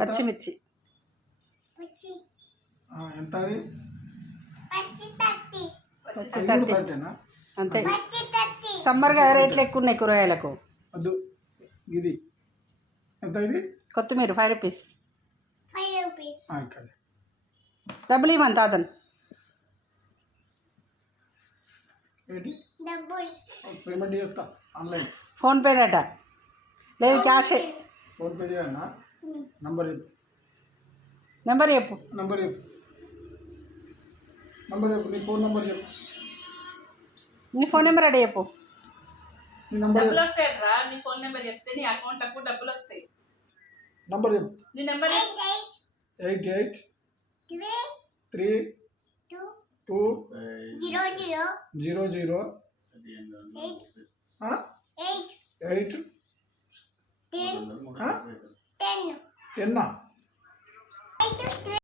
పచ్చిమిర్చి అంతే సమ్మర్ కదా రేట్లు ఎక్కువ ఉన్నాయి కూరగాయలకు వద్దు ఇది ఎంత ఇది కొత్తిమీర ఫైవ్ రూపీస్ డబ్బులు ఇవ్వమని తాతన్ పేమెంట్ చేస్తా ఆన్లైన్ ఫోన్పేనట లేదు cash PhonePe number app number app number app number app नहीं फोन नंबर एप नहीं फोन नंबर आ रहा है एप नहीं नंबर एप डबलस्टे रहा नहीं फोन नंबर एप तो नहीं आकाउंट टप्पो डबलस्टे नंबर एप नहीं number app eight eight three three to to zero zero zero zero eight हाँ एट एट टेन हाँ என்ன